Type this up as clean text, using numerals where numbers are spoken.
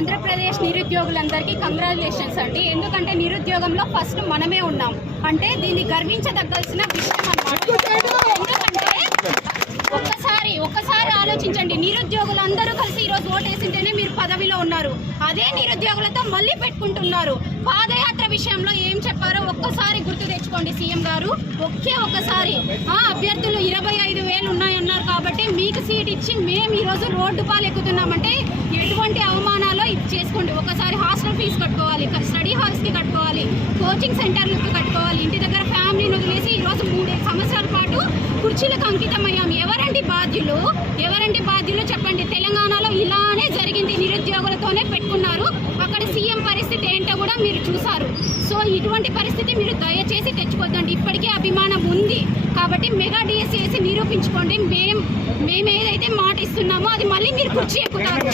Andhra Pradesh నిరుద్యోగులందరికీ congratulations అండి. ఎందుకంటే నిరుద్యోగంలో first మనమే ఉన్నాం అంటే దీన్ని గర్వించదగ్గాల్సిన విషయం అన్నమాట. ఎందుకంటే ఒక్కసారి ఆలోచించండి, నిరుద్యోగులందరూ కలిసి ఈరోజు ఓటేసింటేనే మీరు పదవిలో ఉన్నారు. అదే నిరుద్యోగులతో మళ్ళీ పెట్టుకుంటున్నారు. పాదయాత్ర విషయంలో ఏం చెప్పారో ఒక్కసారి గుర్తు తెచ్చుకోండి సీఎం గారు. ఒక్కసారి అభ్యర్థులు 25,000 ఉన్నాయన్నారు కాబట్టి మీకు సీట్ ఇచ్చి మేము ఈరోజు రోడ్డు పాలు ఎక్కుతున్నామంటే ఎటువంటి అవమానాలో ఇది చేసుకోండి. ఒకసారి హాస్టల్ ఫీజు కట్టుకోవాలి, స్టడీ హాల్స్కి కట్టుకోవాలి, కోచింగ్ సెంటర్లకు కట్టుకోవాలి. ఇంటి దగ్గర ఫ్యామిలీని వదిలేసి ఈరోజు 3 సంవత్సరాల పాటు కుర్చీలకు అంకితమయ్యాం. ఎవరండి బాధ్యులు చెప్పండి. తెలంగాణలో ఇలానే జరిగింది, నిరుద్యోగులతోనే పెట్టుకున్నారు. అక్కడ సీఎం పరిస్థితి ఏంటో కూడా మీరు చూసారు. సో ఇటువంటి పరిస్థితి మీరు దయచేసి తెచ్చుకోవద్దండి. ఇప్పటికే అభిమానం ఉంది కాబట్టి మెగా డిఎస్సి వేసి నిరూపించుకోండి. మేము ఏదైతే మాట ఇస్తున్నామో అది మళ్ళీ మీరు కుర్చీ ఎక్కుతారు.